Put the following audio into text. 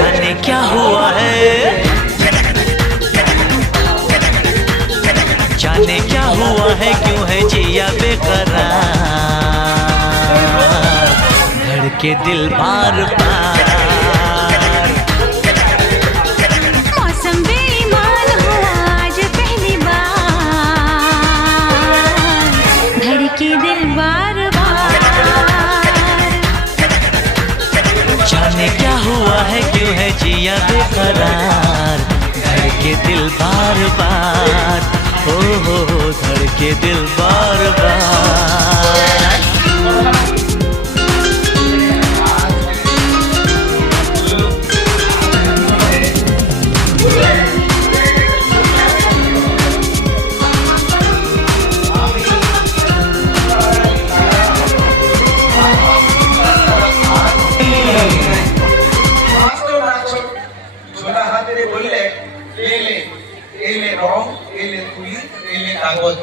जाने क्या हुआ है, जाने क्या हुआ है, क्यों है जिया बेकरार, धड़के दिल बार बार। मौसम बेईमान हुआ आज पहली बार, धड़के दिल बार बार। जाने क्या हुआ है, क्यों है जिया बेकरार, धड़के दिल बार बार, हो धड़के दिल बार बार। বললে এলে এলে রং, এলে তুলি, এলে কাগজ।